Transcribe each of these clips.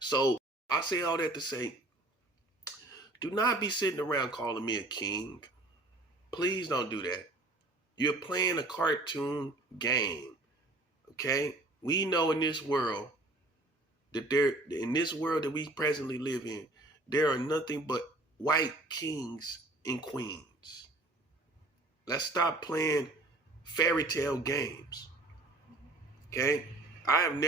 So I say all that to say, do not be sitting around calling me a king. Please don't do that. You're playing a cartoon game. Okay? We know in this world in this world that we presently live in, there are nothing but white kings and queens. Let's stop playing fairy tale games. Okay? I am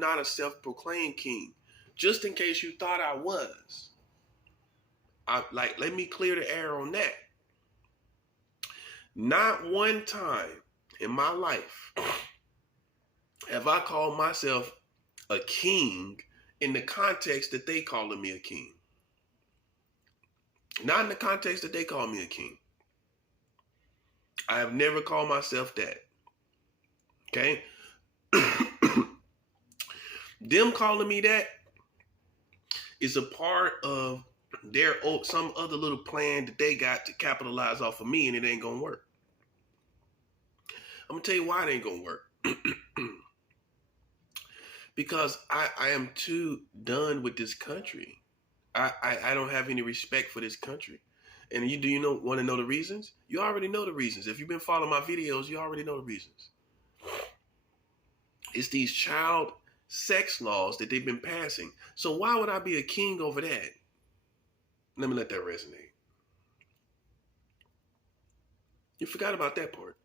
not a self-proclaimed king. Just in case you thought I was. Let me clear the air on that. Not one time in my life have I called myself a king in the context that they calling me a king. Not in the context that they call me a king. I have never called myself that. Okay? Them calling me that is a part of some other little plan that they got to capitalize off of me, and it ain't gonna work. I'm gonna tell you why it ain't gonna work. Because I am too done with this country. I don't have any respect for this country. And want to know the reasons? You already know the reasons. If you've been following my videos, you already know the reasons. It's these child sex laws that they've been passing. So why would I be a king over that? Let me let that resonate. You forgot about that part.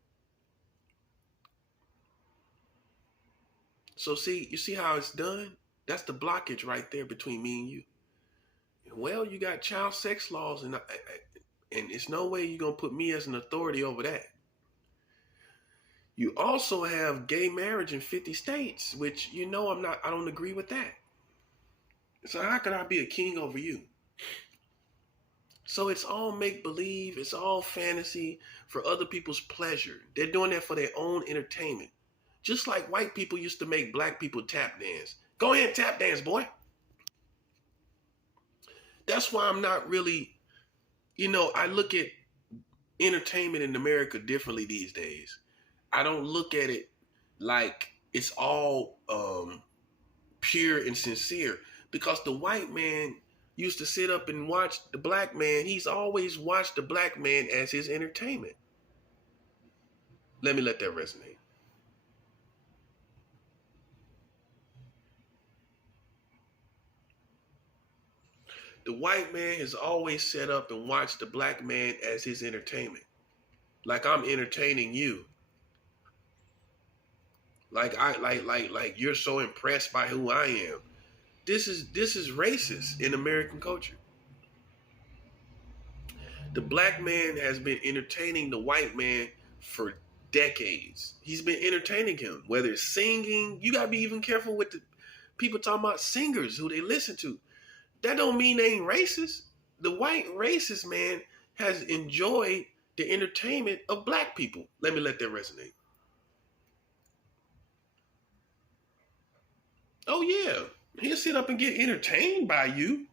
So you see how it's done? That's the blockage right there between me and you. Well, you got child sex laws, and it's no way you're going to put me as an authority over that. You also have gay marriage in 50 states, which I don't agree with that. So how could I be a king over you? So it's all make-believe, it's all fantasy for other people's pleasure. They're doing that for their own entertainment. Just like white people used to make black people tap dance. Go ahead and tap dance, boy. That's why I'm not really, I look at entertainment in America differently these days. I don't look at it like it's all pure and sincere, because the white man used to sit up and watch the black man. He's always watched the black man as his entertainment. Let me let that resonate. The white man has always set up and watched the black man as his entertainment. Like I'm entertaining you. Like you're so impressed by who I am. This is racist in American culture. The black man has been entertaining the white man for decades. He's been entertaining him, whether it's singing. You gotta be even careful with the people talking about singers who they listen to. That don't mean they ain't racist. The white racist man has enjoyed the entertainment of black people. Let me let that resonate. Oh yeah, he'll sit up and get entertained by you,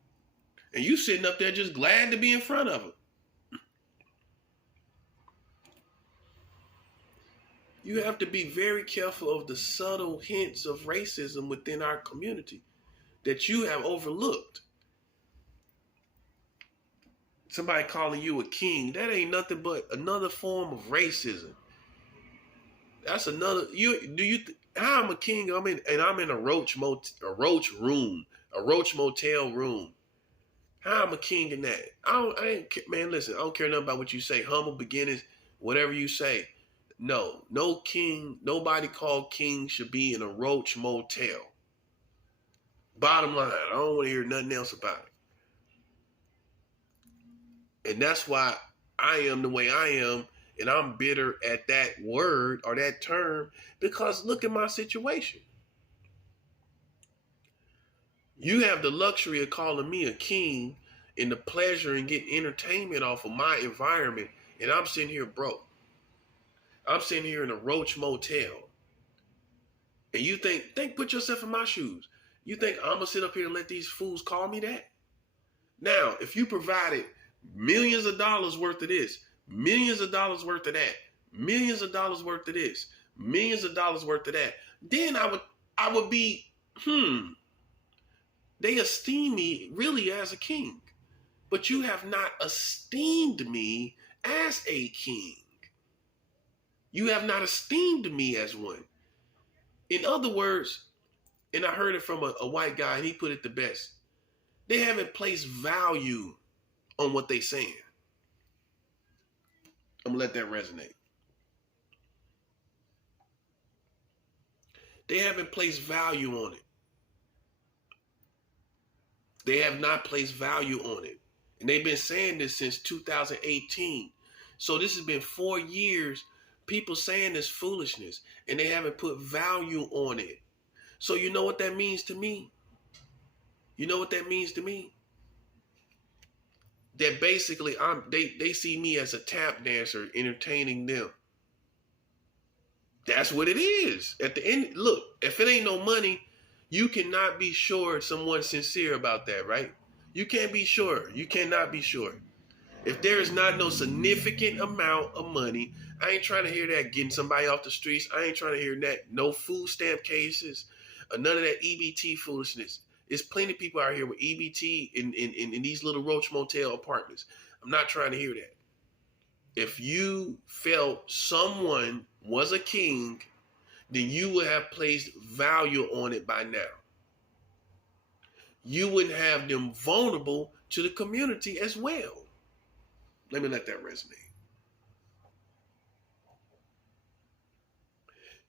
and you sitting up there just glad to be in front of him. You have to be very careful of the subtle hints of racism within our community that you have overlooked. Somebody calling you a king, that ain't nothing but another form of racism. That's another. How I'm a king? I'm in a roach room, a roach motel room. How I'm a king in that? Man, listen, I don't care nothing about what you say. Humble beginnings, whatever you say. No king, nobody called king should be in a roach motel. Bottom line, I don't want to hear nothing else about it. And that's why I am the way I am, and I'm bitter at that word or that term, because look at my situation. You have the luxury of calling me a king and the pleasure and getting entertainment off of my environment, and I'm sitting here broke. I'm sitting here in a roach motel. And you put yourself in my shoes. You think I'm going to sit up here and let these fools call me that? Now, if you provided millions of dollars worth of this, millions of dollars worth of that, millions of dollars worth of this, millions of dollars worth of that, then I would be, They esteem me really as a king, but you have not esteemed me as a king. You have not esteemed me as one. In other words, and I heard it from a white guy, and he put it the best. They haven't placed value on what they saying. I'm gonna let that resonate. They haven't placed value on it. They have not placed value on it. And they've been saying this since 2018. So this has been 4 years, people saying this foolishness, and they haven't put value on it. So you know what that means to me? You know what that means to me? That basically they see me as a tap dancer entertaining them. That's what it is. At the end, look, if it ain't no money, you cannot be sure someone's sincere about that, right? You can't be sure. You cannot be sure. If there is not no significant amount of money, I ain't trying to hear that getting somebody off the streets. I ain't trying to hear that. No food stamp cases, none of that EBT foolishness. There's plenty of people out here with EBT in these little Roach Motel apartments. I'm not trying to hear that. If you felt someone was a king, then you would have placed value on it by now. You wouldn't have them vulnerable to the community as well. Let me let that resonate.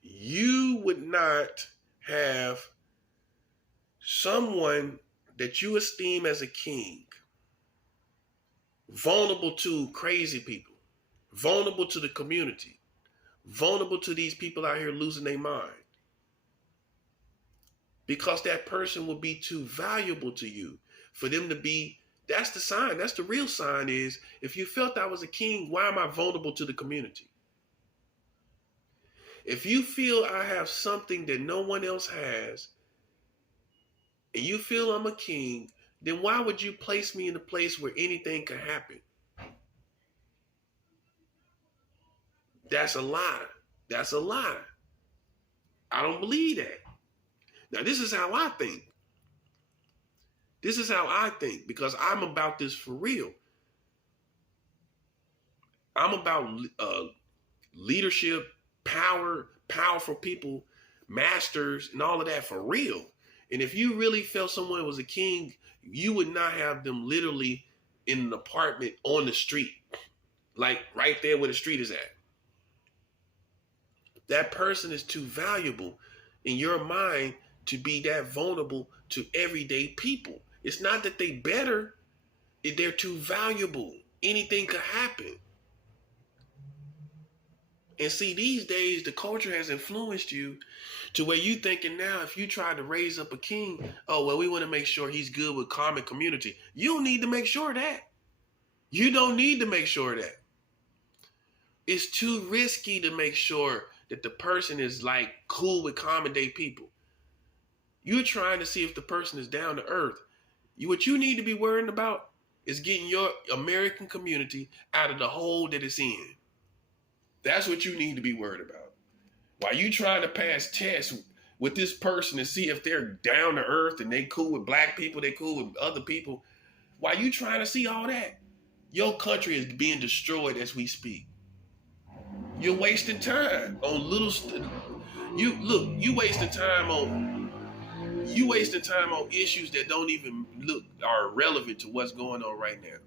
You would not have someone that you esteem as a king vulnerable to crazy people, vulnerable to the community, vulnerable to these people out here losing their mind. Because that person will be too valuable to you for them to be. That's the sign. That's the real sign is, if you felt I was a king, why am I vulnerable to the community? If you feel I have something that no one else has, and you feel I'm a king, then why would you place me in a place where anything can happen? That's a lie. That's a lie. I don't believe that. Now, this is how I think. This is how I think, because I'm about this for real. I'm about leadership, power, powerful people, masters, and all of that for real. And if you really felt someone was a king, you would not have them literally in an apartment on the street, like right there where the street is at. That person is too valuable in your mind to be that vulnerable to everyday people. It's not that they better, they're too valuable. Anything could happen. And see, these days, the culture has influenced you to where you thinking now, if you try to raise up a king, oh, well, we want to make sure he's good with common community. You don't need to make sure that. You don't need to make sure that. It's too risky to make sure that the person is like cool with common day people. You're trying to see if the person is down to earth. What you need to be worrying about is getting your American community out of the hole that it's in. That's what you need to be worried about. While you trying to pass tests with this person and see if they're down to earth and they cool with black people, they cool with other people, while you trying to see all that, your country is being destroyed as we speak. You're wasting time on you wasting time on issues that don't even are relevant to what's going on right now.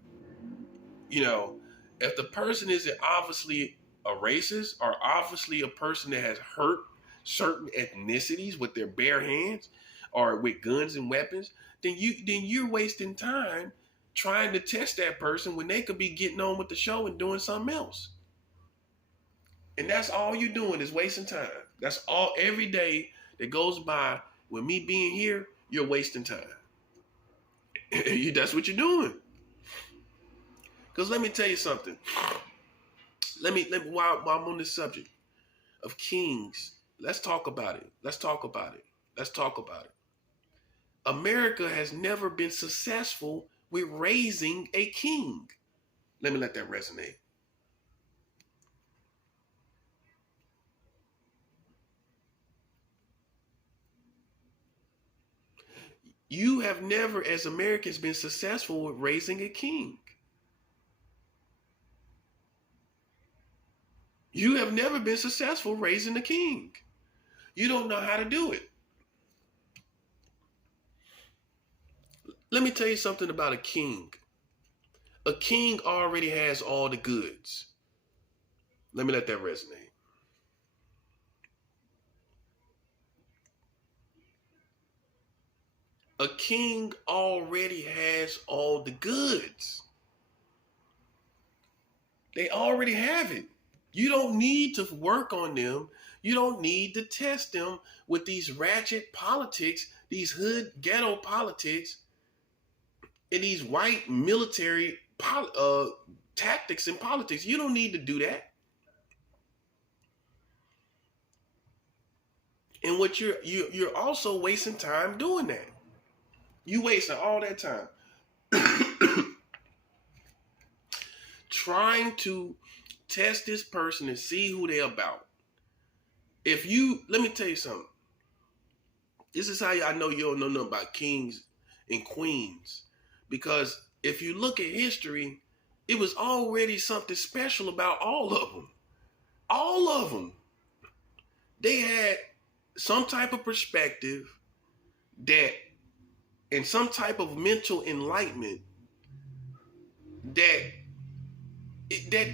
You know, if the person isn't obviously a racist or obviously a person that has hurt certain ethnicities with their bare hands or with guns and weapons, then you're wasting time trying to test that person when they could be getting on with the show and doing something else. And that's all you're doing is wasting time. That's all. Every day that goes by with me being here, you're wasting time. That's what you're doing. Because let me tell you something. Let me while I'm on this subject of kings, let's talk about it. America has never been successful with raising a king. Let me let that resonate. You have never, as Americans, been successful with raising a king. You have never been successful raising a king. You don't know how to do it. Let me tell you something about a king. A king already has all the goods. Let me let that resonate. A king already has all the goods. They already have it. You don't need to work on them. You don't need to test them with these ratchet politics, these hood ghetto politics, and these white military tactics and politics. You don't need to do that. And what you're also wasting time doing that. You wasting all that time trying to test this person and see who they're about. Let me tell you something. This is how I know you don't know nothing about kings and queens. Because if you look at history, it was already something special about all of them. All of them. They had some type of perspective that, and some type of mental enlightenment that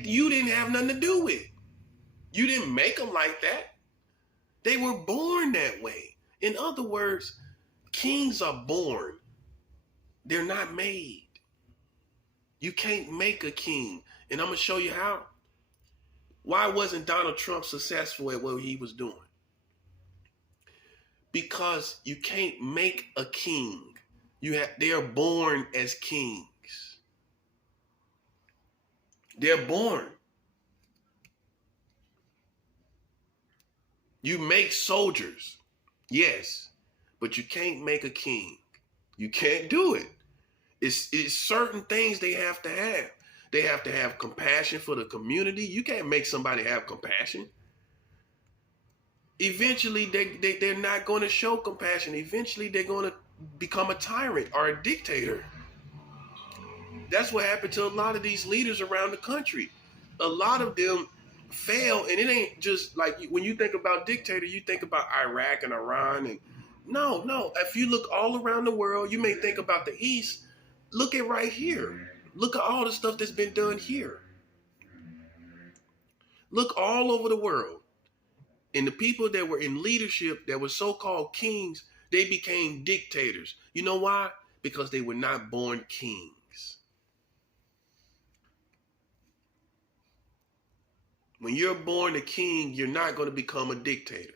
you didn't have nothing to do with. You didn't make them like that. They were born that way. In other words, kings are born. They're not made. You can't make a king. And I'm going to show you how. Why wasn't Donald Trump successful at what he was doing? Because you can't make a king. They are born as kings. They're born. You make soldiers, yes, but you can't make a king. You can't do it. It's certain things they have to have. They have to have compassion for the community. You can't make somebody have compassion. Eventually, they're not going to show compassion. Eventually, they're going to become a tyrant or a dictator. That's what happened to a lot of these leaders around the country. A lot of them fail, and it ain't just like when you think about dictator, you think about Iraq and Iran, and no. If you look all around the world, you may think about the East. Look at right here. Look at all the stuff that's been done here. Look all over the world. And the people that were in leadership that were so-called kings, they became dictators. You know why? Because they were not born kings. When you're born a king, you're not going to become a dictator.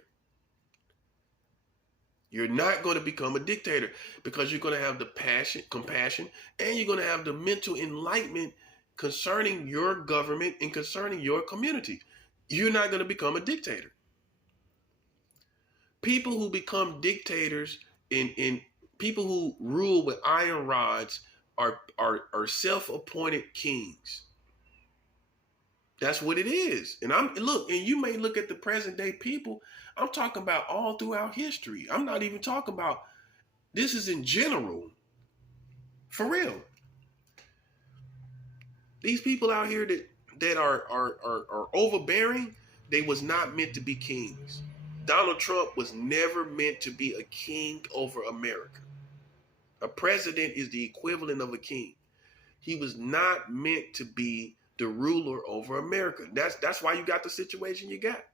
You're not going to become a dictator because you're going to have the compassion, and you're going to have the mental enlightenment concerning your government and concerning your community. You're not going to become a dictator. People who become dictators and people who rule with iron rods are self-appointed kings. That's what it is. And you may look at the present day people. I'm talking about all throughout history. I'm not even talking about, this is in general. For real. These people out here that are overbearing, they was not meant to be kings. Donald Trump was never meant to be a king over America. A president is the equivalent of a king. He was not meant to be the ruler over America. That's why you got the situation you got.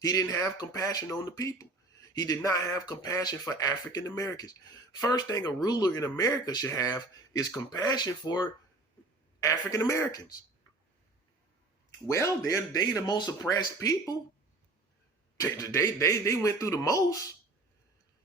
He didn't have compassion on the people. He did not have compassion for African Americans. First thing a ruler in America should have is compassion for African Americans. Well, they the most oppressed people. They went through the most.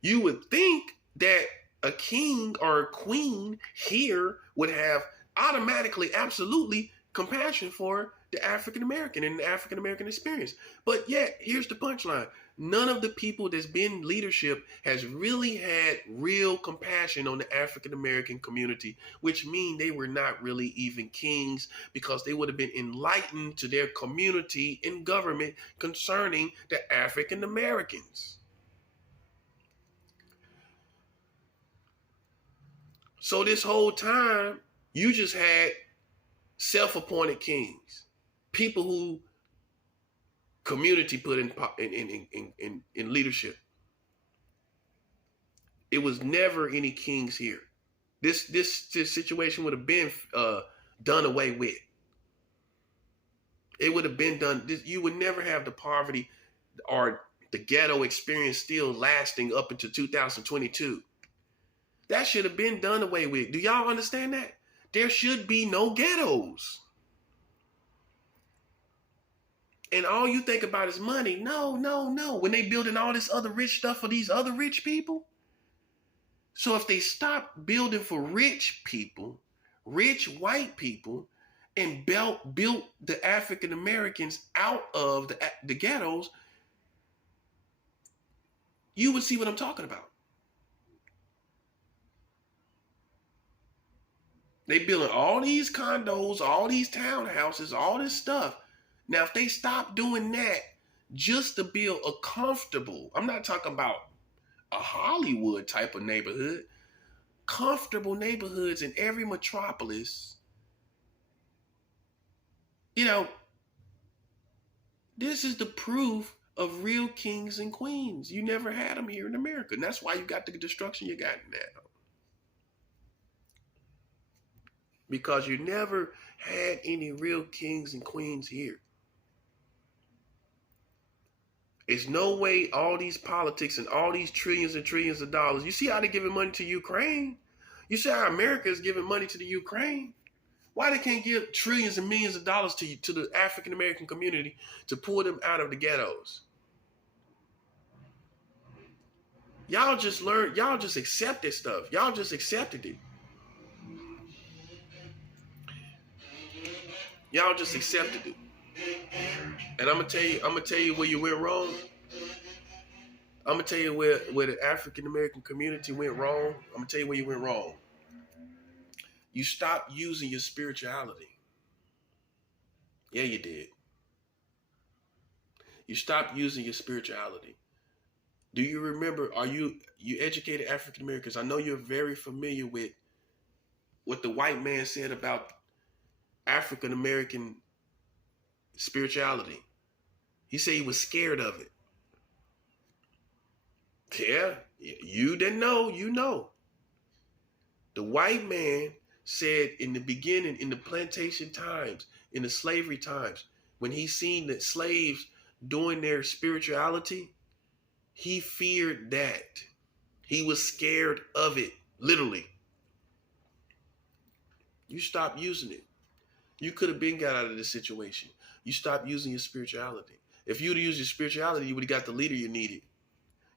You would think that a king or a queen here would have automatically, absolutely compassion for the African American and the African American experience. But yet, here's the punchline. None of the people that's been leadership has really had real compassion on the African American community, which means they were not really even kings because they would have been enlightened to their community and government concerning the African Americans. So this whole time, you just had self-appointed kings, people who community put in leadership. It was never any kings here. This situation would have been done away with. It would have been done. You would never have the poverty or the ghetto experience still lasting up into 2022. That should have been done away with. Do y'all understand that? There should be no ghettos. And all you think about is money. No, no, no. When they building all this other rich stuff for these other rich people. So if they stop building for rich people, rich white people, and built the African Americans out of the ghettos, you would see what I'm talking about. They building all these condos, all these townhouses, all this stuff. Now, if they stop doing that just to build a comfortable, I'm not talking about a Hollywood type of neighborhood, comfortable neighborhoods in every metropolis, you know, this is the proof of real kings and queens. You never had them here in America. And that's why you got the destruction you got now. Because you never had any real kings and queens here. There's no way all these politics and all these trillions and trillions of dollars. You see how they're giving money to Ukraine? You see how America is giving money to the Ukraine? Why they can't give trillions and millions of dollars to the African American community to pull them out of the ghettos? Y'all just learned, y'all just accepted stuff. Y'all just accepted it. Y'all just accepted it. And I'm gonna tell you where you went wrong. I'm gonna tell you where the African American community went wrong. I'm gonna tell you where you went wrong. You stopped using your spirituality. Yeah, you did. You stopped using your spirituality. Do you remember, you educated African Americans? I know you're very familiar with what the white man said about African American spirituality. He said he was scared of it. Yeah, you didn't know, you know. The white man said in the beginning, in the plantation times, in the slavery times, when he seen the slaves doing their spirituality, he feared that. He was scared of it, literally. You stopped using it. You could have been got out of this situation. You stopped using your spirituality. If you'd have used your spirituality, you would have got the leader you needed.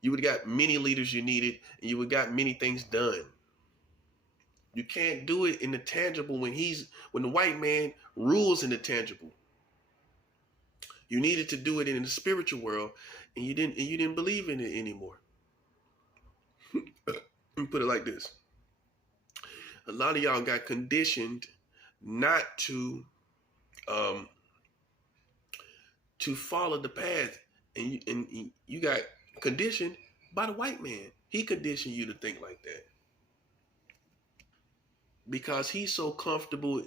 You would have got many leaders you needed, and you would have got many things done. You can't do it in the tangible when the white man rules in the tangible. You needed to do it in the spiritual world, and you didn't believe in it anymore. Let me put it like this. A lot of y'all got conditioned not to follow the path, and you got conditioned by the white man. He conditioned you to think like that because he's so comfortable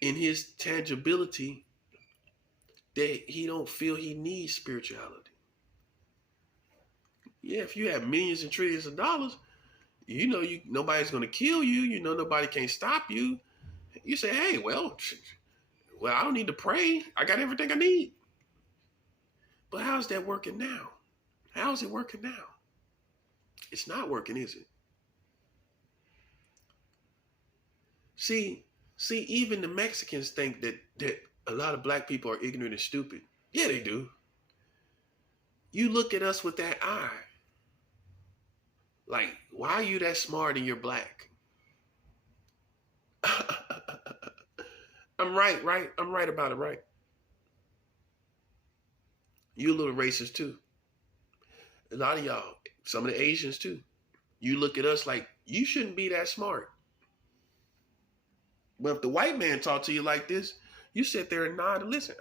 in his tangibility that he don't feel he needs spirituality. Yeah, if you have millions and trillions of dollars, you know nobody's going to kill you. You know nobody can stop you. You say, hey, well, I don't need to pray. I got everything I need. But how's that working now? How's it working now? It's not working, is it? See, even the Mexicans think that a lot of black people are ignorant and stupid. Yeah, they do. You look at us with that eye. Like, why are you that smart and you're black? I'm right? I'm right about it, right? You a little racist too. A lot of y'all, some of the Asians too. You look at us like, you shouldn't be that smart. But if the white man talk to you like this, you sit there and nod and listen.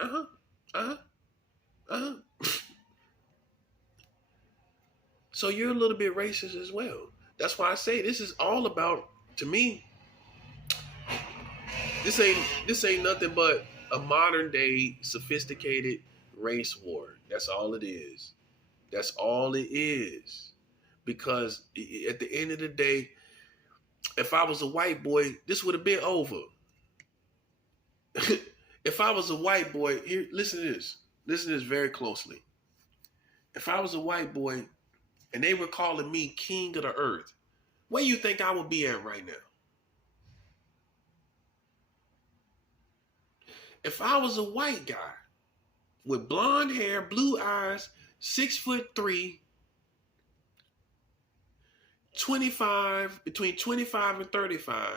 So you're a little bit racist as well. That's why I say this is all about To me, this ain't nothing but a modern day sophisticated race war. That's all it is. That's all it is. Because at the end of the day, if I was a white boy, this would have been over. If I was a white boy, here, listen to this. Listen to this very closely. If I was a white boy and they were calling me king of the earth, where you think I would be at right now? If I was a white guy with blonde hair, blue eyes, 6'3", 25, between 25 and 35,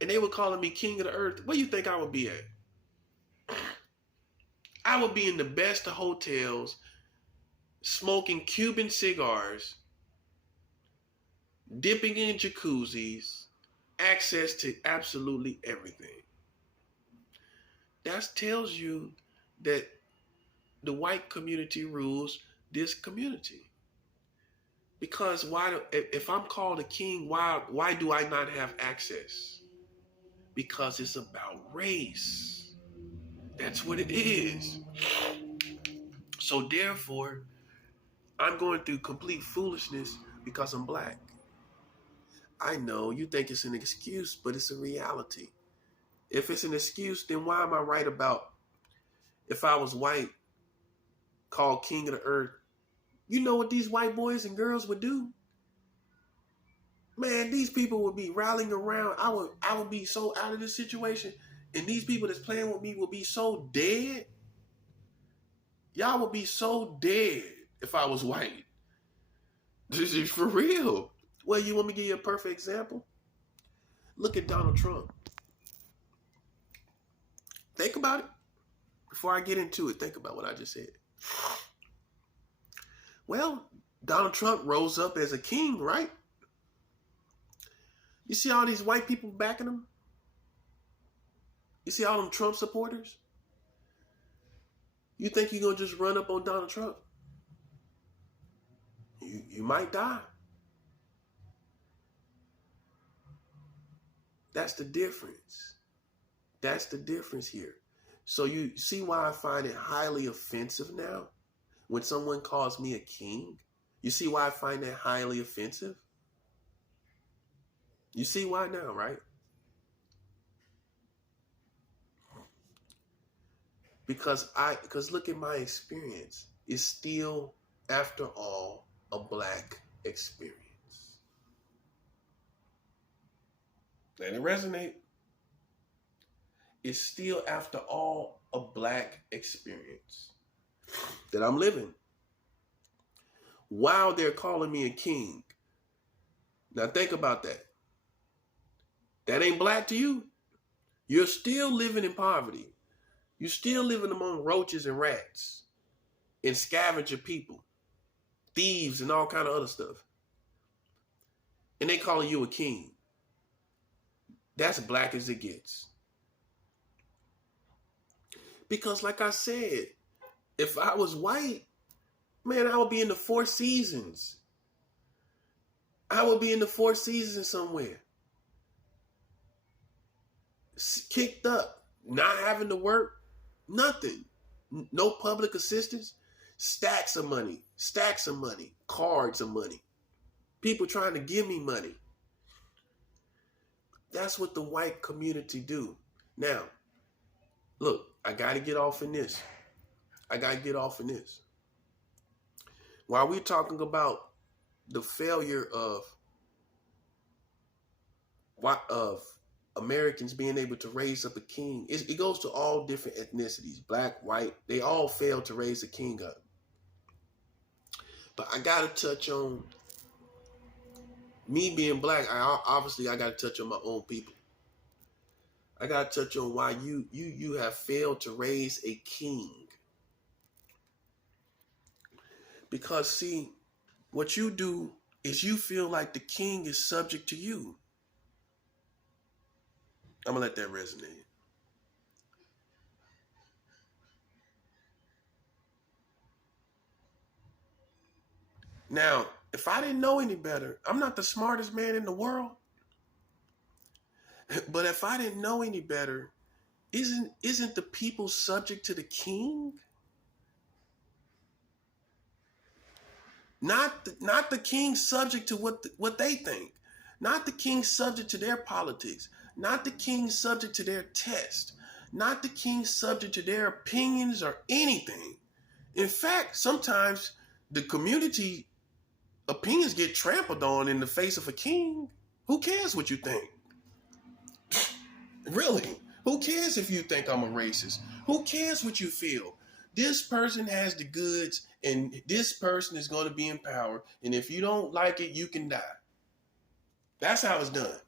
and they were calling me king of the earth, where you think I would be at? I would be in the best of hotels, smoking Cuban cigars, dipping in jacuzzis, access to absolutely everything. That tells you that the white community rules this community. Because if I'm called a king, why do I not have access? Because it's about race. That's what it is. So therefore, I'm going through complete foolishness because I'm black. I know you think it's an excuse, but it's a reality. If it's an excuse, then why am I right about if I was white, called king of the earth? You know what these white boys and girls would do? Man, these people would be rallying around. I would be so out of this situation. And these people that's playing with me would be so dead. Y'all would be so dead if I was white. This is for real. Well, you want me to give you a perfect example? Look at Donald Trump. Think about it. Before I get into it, think about what I just said. Well, Donald Trump rose up as a king, right? You see all these white people backing him? You see all them Trump supporters? You think you're going to just run up on Donald Trump? You might die. That's the difference. That's the difference here. So you see why I find it highly offensive now when someone calls me a king? You see why I find that highly offensive? You see why now, right? Because look at my experience. It's still, after all, a black experience. Let it resonate. It's still, after all, a black experience that I'm living. While they're calling me a king. Now think about that. That ain't black to you. You're still living in poverty. You're still living among roaches and rats and scavenger people, thieves and all kind of other stuff. And they calling you a king. That's black as it gets. Because like I said, if I was white, man, I would be in the Four Seasons. I would be in the Four Seasons somewhere. Kicked up, not having to work, nothing. No public assistance. Stacks of money, cards of money. People trying to give me money. That's what the white community do. Now, look, I got to get off in this. While we're talking about the failure of Americans being able to raise up a king, it goes to all different ethnicities, black, white. They all fail to raise a king up. But I got to touch on me being black. I got to touch on my own people. I got to touch on why you have failed to raise a king. Because see, what you do is you feel like the king is subject to you. I'm going to let that resonate. Now, If I didn't know any better, I'm not the smartest man in the world. But if I didn't know any better, isn't the people subject to the king? Not the king subject to what they think. Not the king subject to their politics. Not the king subject to their test. Not the king subject to their opinions or anything. In fact, sometimes the community opinions get trampled on in the face of a king. Who cares what you think? Really? Who cares if you think I'm a racist? Who cares what you feel? This person has the goods and this person is going to be in power. And if you don't like it, you can die. That's how it's done.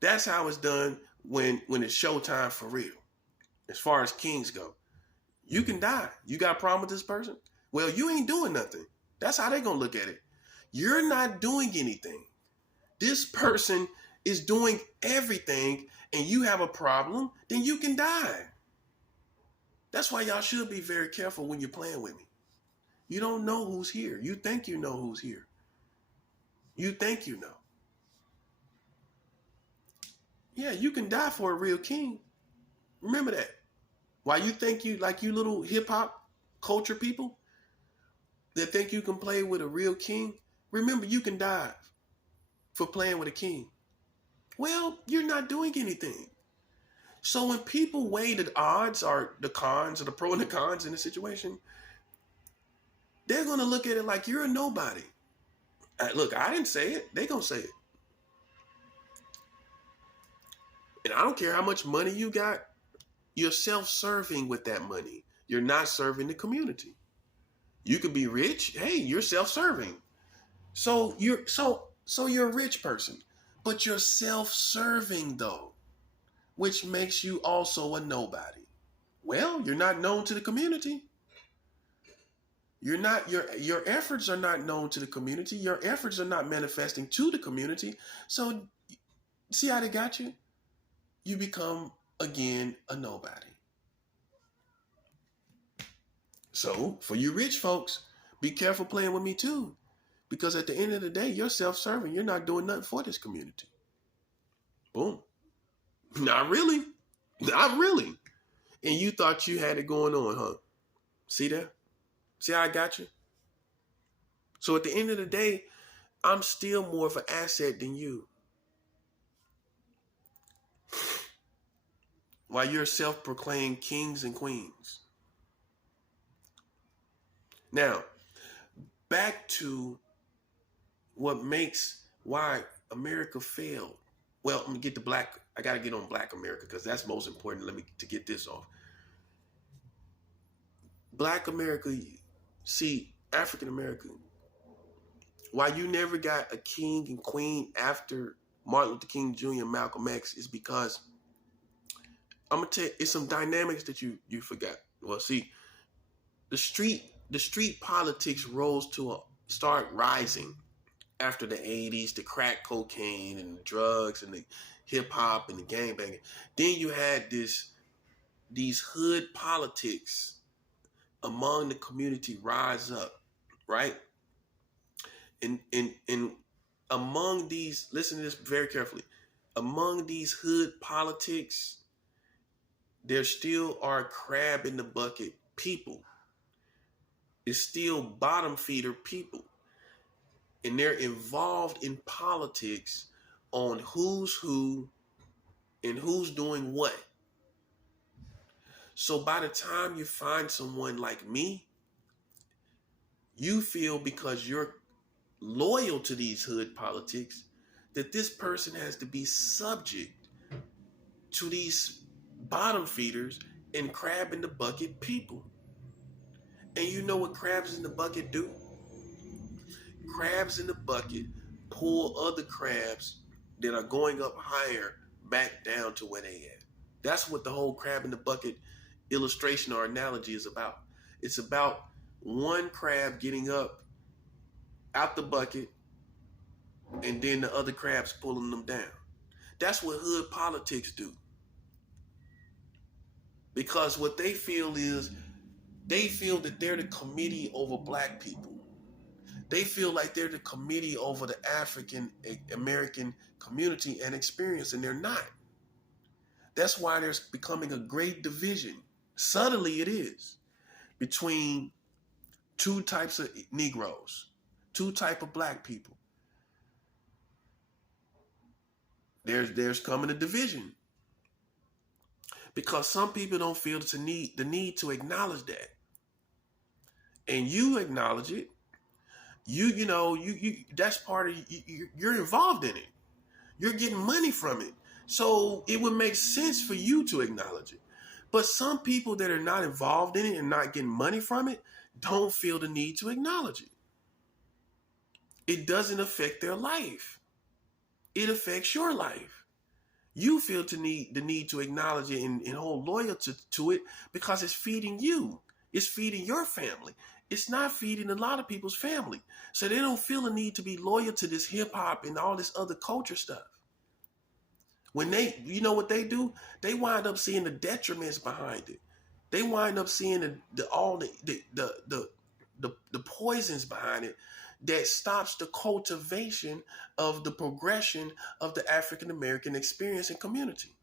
That's how it's done when it's showtime for real. As far as kings go, you can die. You got a problem with this person? Well, you ain't doing nothing. That's how they going to look at it. You're not doing anything. This person is doing everything and you have a problem, then you can die. That's why y'all should be very careful when you're playing with me. You don't know who's here. You think you know who's here. You think you know. Yeah, you can die for a real king. Remember that. Why you think you little hip hop culture people that think you can play with a real king, remember you can die for playing with a king. Well, you're not doing anything. So when people weigh the odds or the cons or the pro and the cons in the situation, they're going to look at it like you're a nobody. Look, I didn't say it. They're going to say it. And I don't care how much money you got. You're self-serving with that money. You're not serving the community. You could be rich. Hey, you're self-serving. So you're a rich person, but you're self-serving though, which makes you also a nobody. Well, you're not known to the community. You're not your efforts are not known to the community. Your efforts are not manifesting to the community. So see how they got you? You become again a nobody. So for you rich folks, be careful playing with me too. Because at the end of the day, you're self-serving. You're not doing nothing for this community. Boom. Not really. Not really. And you thought you had it going on, huh? See that? See how I got you? So at the end of the day, I'm still more of an asset than you. While you're self-proclaimed kings and queens. Now, back to why America failed. Well, I'm gonna get I gotta get on Black America because that's most important. To get this off. Black America, see, African American, why you never got a king and queen after Martin Luther King Jr. and Malcolm X is because I'm gonna tell you, it's some dynamics that you forgot. Well, see, the street politics start rising after the 80s, the crack cocaine and the drugs and the hip hop and the gangbanging. Then you had these hood politics among the community rise up, right? And among these, listen to this very carefully, among these hood politics, there still are crab in the bucket people. It's still bottom feeder people. And they're involved in politics on who's who and who's doing what. So by the time you find someone like me, you feel because you're loyal to these hood politics that this person has to be subject to these bottom feeders and crab in the bucket people. And you know what crabs in the bucket do? Crabs in the bucket pull other crabs that are going up higher back down to where they at. That's what the whole crab in the bucket illustration or analogy is about. It's about one crab getting up out the bucket and then the other crabs pulling them down. That's what hood politics do. Because what they feel is they feel that they're the committee over black people. They feel like they're the committee over the African American community and experience, and they're not. That's why there's becoming a great division. Subtly it is, between two types of Negroes, two type of black people. There's coming a division because some people don't feel the need to acknowledge that, and you acknowledge it. You know you that's part of you're involved in it. You're getting money from it, so it would make sense for you to acknowledge it. But some people that are not involved in it and not getting money from it don't feel the need to acknowledge it. It doesn't affect their life. It affects your life. You feel the need to acknowledge it and hold loyalty to it because it's feeding you. It's feeding your family. It's not feeding a lot of people's family. So they don't feel the need to be loyal to this hip hop and all this other culture stuff. When you know what they do? They wind up seeing the detriments behind it. They wind up seeing all the poisons behind it that stops the cultivation of the progression of the African American experience and community.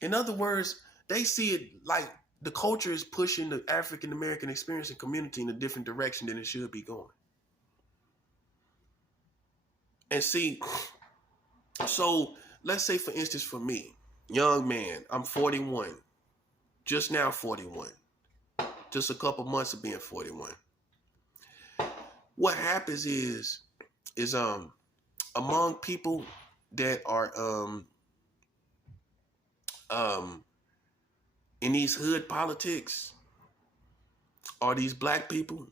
In other words, they see it like the culture is pushing the African American experience and community in a different direction than it should be going. And see, so let's say, for instance, for me, young man, I'm 41, just now 41, just a couple months of being 41. What happens is among people that are in these hood politics, are these black people